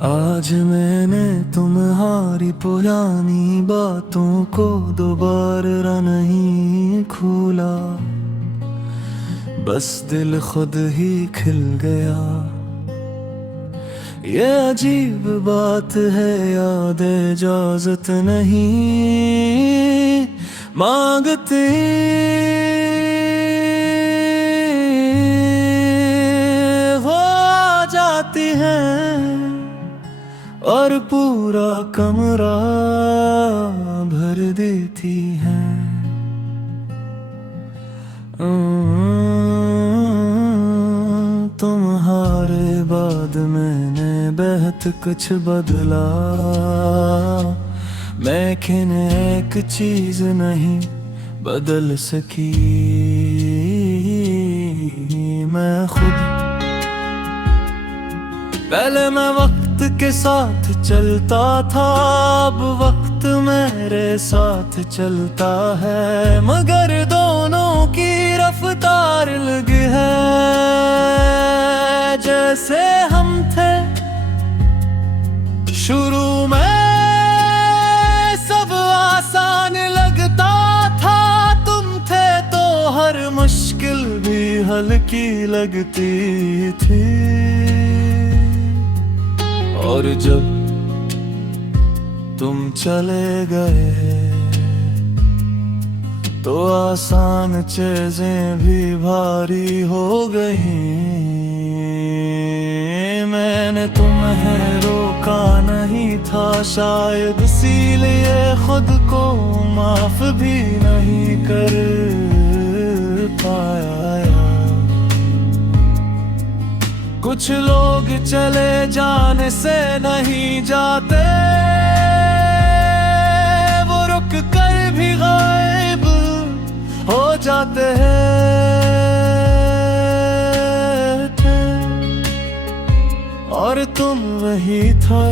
आज मैंने तुम्हारी पुरानी बातों को दोबारा नहीं खोला, बस दिल खुद ही खिल गया। ये अजीब बात है, याद इजाजत नहीं मांगती, वो आ जाती है और पूरा कमरा भर देती है। तुम्हारे बाद मैंने बहुत कुछ बदला, लेकिन एक चीज नहीं बदल सकी, मैं खुद। पहले मैं वक्त के साथ चलता था, अब वक्त मेरे साथ चलता है, मगर दोनों की रफ्तार अलग है। जैसे हम थे शुरू में सब आसान लगता था, तुम थे तो हर मुश्किल भी हल्की लगती थी। और जब तुम चले गए तो आसान चीजें भी भारी हो गई। मैंने तुम्हें रोका नहीं था शायद, इसीलिए खुद को माफ भी नहीं कर पाया। कुछ लोग चले जाने से नहीं जाते, वो रुक कर भी गायब हो जाते हैं। और तुम वही थे,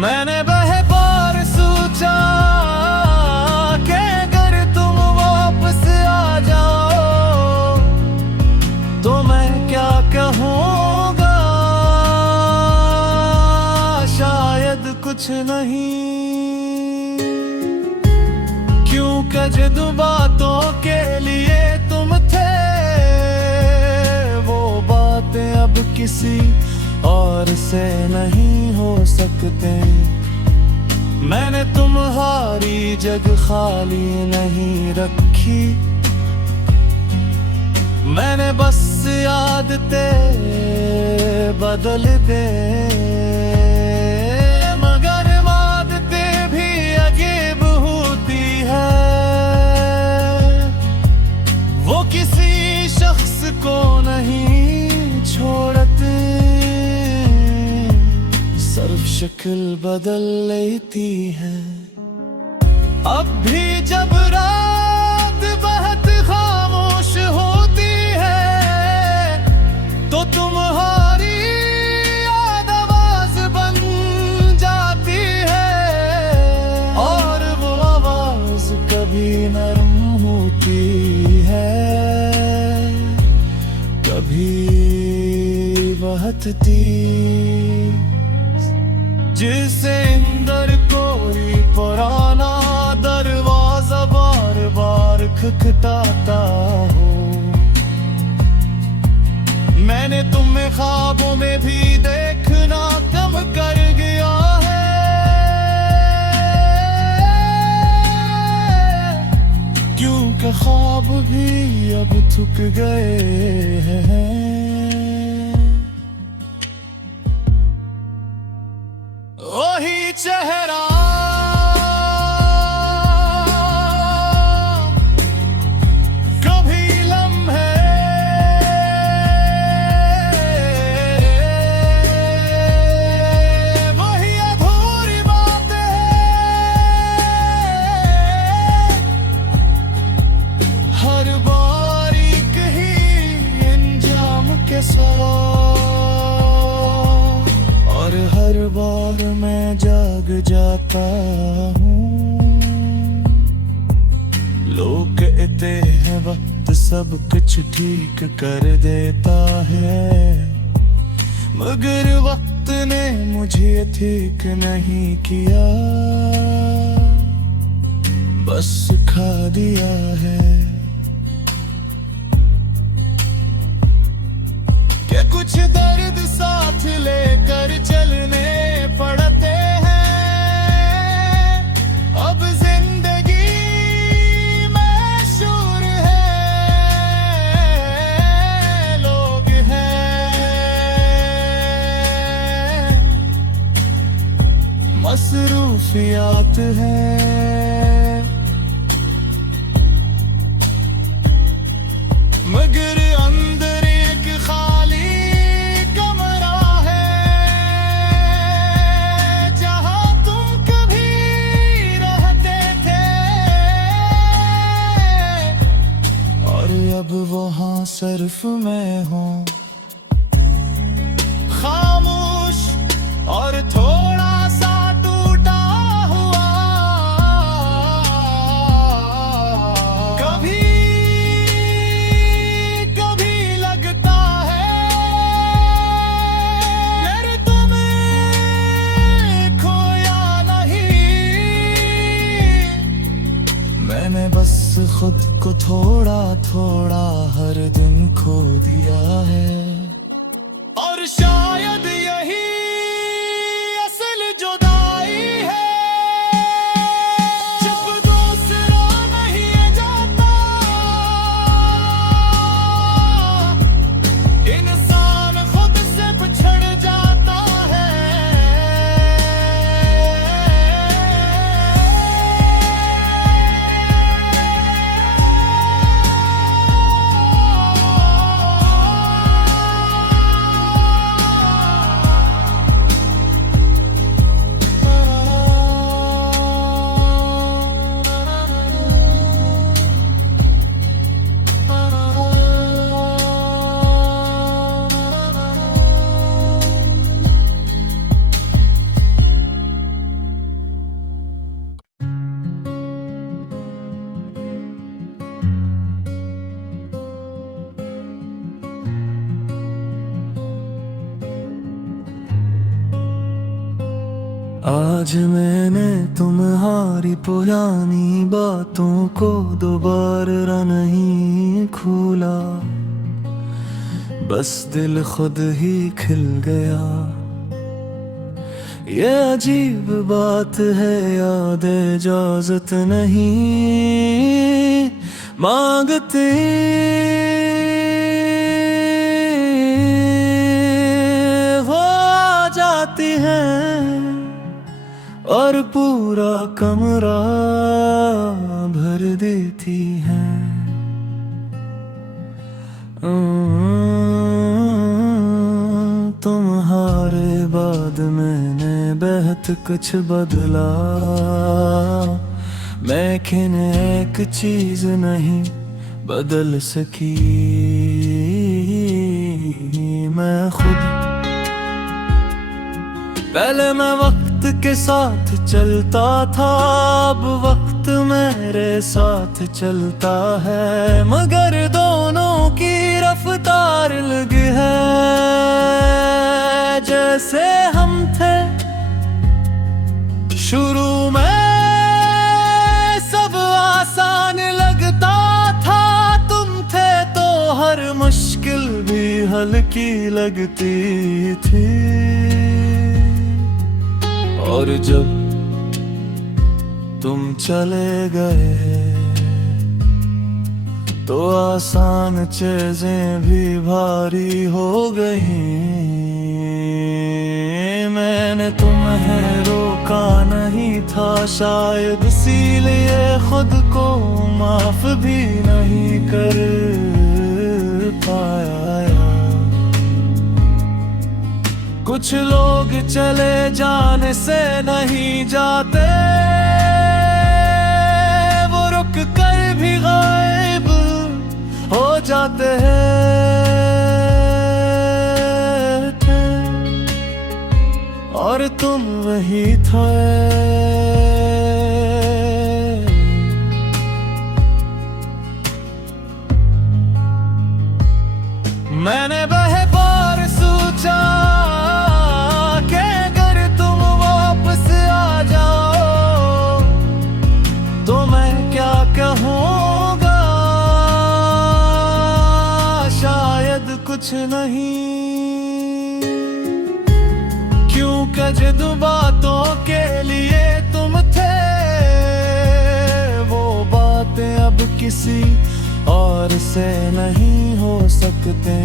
मैंने वह बार सोचा कि अगर तुम वापस आ जाओ तो मैं क्या कहूँगा, शायद कुछ नहीं। क्योंकि जिन बातों के लिए तुम थे, वो बातें अब किसी और से नहीं हो सकते। मैंने तुम्हारी जगह खाली नहीं रखी, मैंने बस आदतें बदल दे। मगर आदतें भी अजीब होती है, वो किसी शख्स को नहीं छोड़ते, सिर्फ शक्ल बदल लेती है। अब भी जब रात बहुत खामोश होती है तो तुम्हारी याद आवाज बन जाती है, और वो आवाज कभी नरम होती है, कभी बहुत तेज, जिसे अंदर कोई पुराना दरवाजा बार बार खटखटाता हो। मैंने तुम्हें ख्वाबों में भी देखना कम कर गया है, क्योंकि ख्वाब भी अब थक गए हैं। वही चेहरा कभी लम्हे वही अधूरी बातें, हर बारीक ही अंजाम के साथ। और हर बार मैं जाग जाता हूँ, लोग कहते सब कुछ ठीक कर देता है, मगर वक्त ने मुझे ठीक नहीं किया, बस सिखा दिया है कि कुछ दर्द साथ लेकर चलने पड़ते हैं। अब जिंदगी में शूर है, लोग हैं मसरूफियात हैं, मगर अंदर एक खाली कमरा है, जहां तुम कभी रहते थे, और अब वहां सिर्फ मैं हूँ, खामोश और थोड़ा सा टूटा हुआ। कभी कभी लगता है मेरे तुम्हें खोया नहीं, मैंने बस खुद को थोड़ा थोड़ा हर दिन खो दिया है, और शायद यही असल जुदाई है, जब दूसरा नहीं जाता, इंसान खुद से बिछड़ जाता है। आज मैंने तुम्हारी पुरानी बातों को दोबारा नहीं खोला, बस दिल खुद ही खिल गया। ये अजीब बात है, याद इजाजत नहीं मांगती, वो आ जाती है और पूरा कमरा भर देती है। तुम्हारे बाद मैंने बहुत कुछ बदला, लेकिन एक चीज नहीं बदल सकी, मैं खुद। पहले मैं वक्त के साथ चलता था, अब वक्त मेरे साथ चलता है, मगर दोनों की रफ्तार अलग है। जैसे हम थे शुरू में सब आसान लगता था, तुम थे तो हर मुश्किल भी हल्की लगती थी, और जब तुम चले गए तो आसान चीजें भी भारी हो गई। मैंने तुम्हें रोका नहीं था शायद, इसीलिए खुद को माफ भी नहीं कर पाया। कुछ लोग चले जाने से नहीं जाते, वो रुक कर भी गायब हो जाते थे, और तुम वही थे। मैंने वह बार सोचा कि अगर तुम वापस आ जाओ तो मैं क्या कहूँगा, शायद कुछ नहीं, क्योंकि जिन बातों के लिए तुम थे वो बातें अब किसी और से नहीं हो सकते।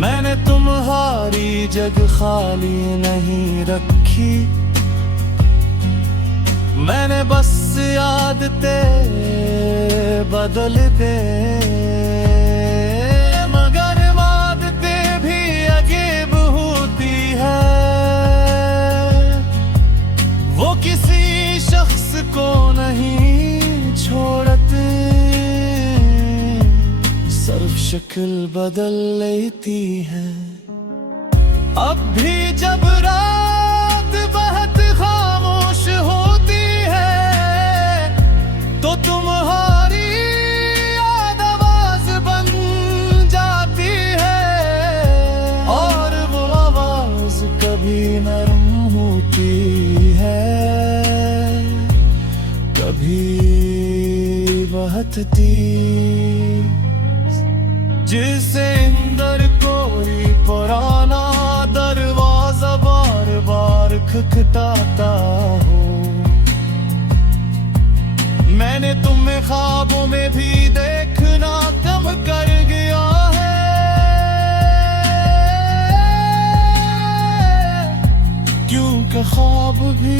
मैंने तुम्हारी जगह खाली नहीं रखी, मैंने बस आदतें बदल दे, मगर आदतें भी अजीब होती है, वो किसी शख्स को नहीं छोड़ते, सिर्फ शक्ल बदल लेती है। अब भी जब रात बहुत खामोश होती है तो तुम्हारी याद आवाज बन जाती है, और वो आवाज कभी नरम होती है, कभी बहुत तेज, जिसे अंदर कोई पुराना दरवाजा बार बार खटखटाता हो। मैंने तुम्हें ख्वाबों में भी देखना कम कर गया है, क्योंकि ख्वाब भी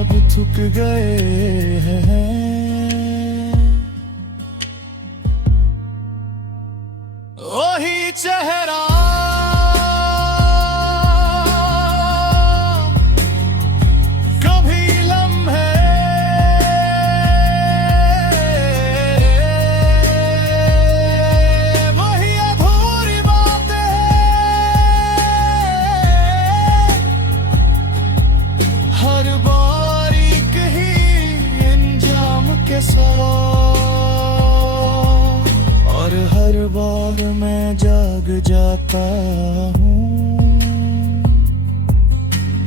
अब थक गए हैं। वही चेहरा कभी लम्हे वही अधूरी बातें, हर बारीक ही अंजाम के साथ, और हर बार मैं जाग जाता हूँ।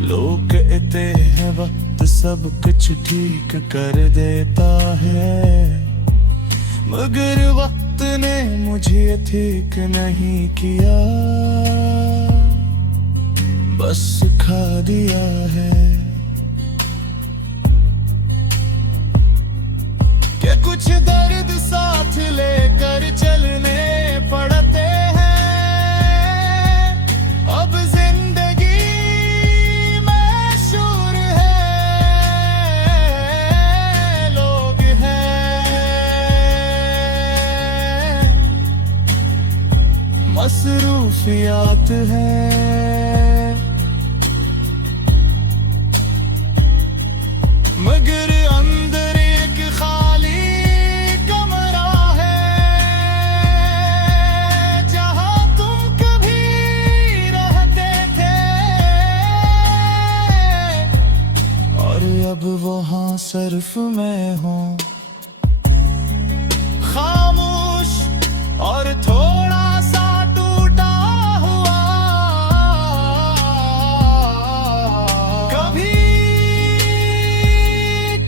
लोग कहते हैं वक्त सब कुछ ठीक कर देता है, मगर वक्त ने मुझे ठीक नहीं किया, बस सिखा दिया है कि कुछ दर्द साथ लेकर चलने पड़ते हैं। अब जिंदगी में शूर है, लोग हैं मसरूफियात है, मगर अंदर एक खाली कमरा है, जहां तुम कभी रहते थे, और अब वहां सिर्फ मैं हूँ, खामोश और थोड़ा सा टूटा हुआ। कभी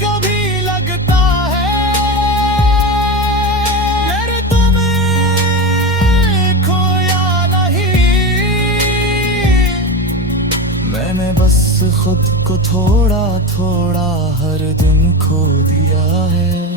कभी लगता है मेरे तुम्हें खोया नहीं, मैंने बस खुद को थोड़ा थोड़ा हर दिन खो दिया है।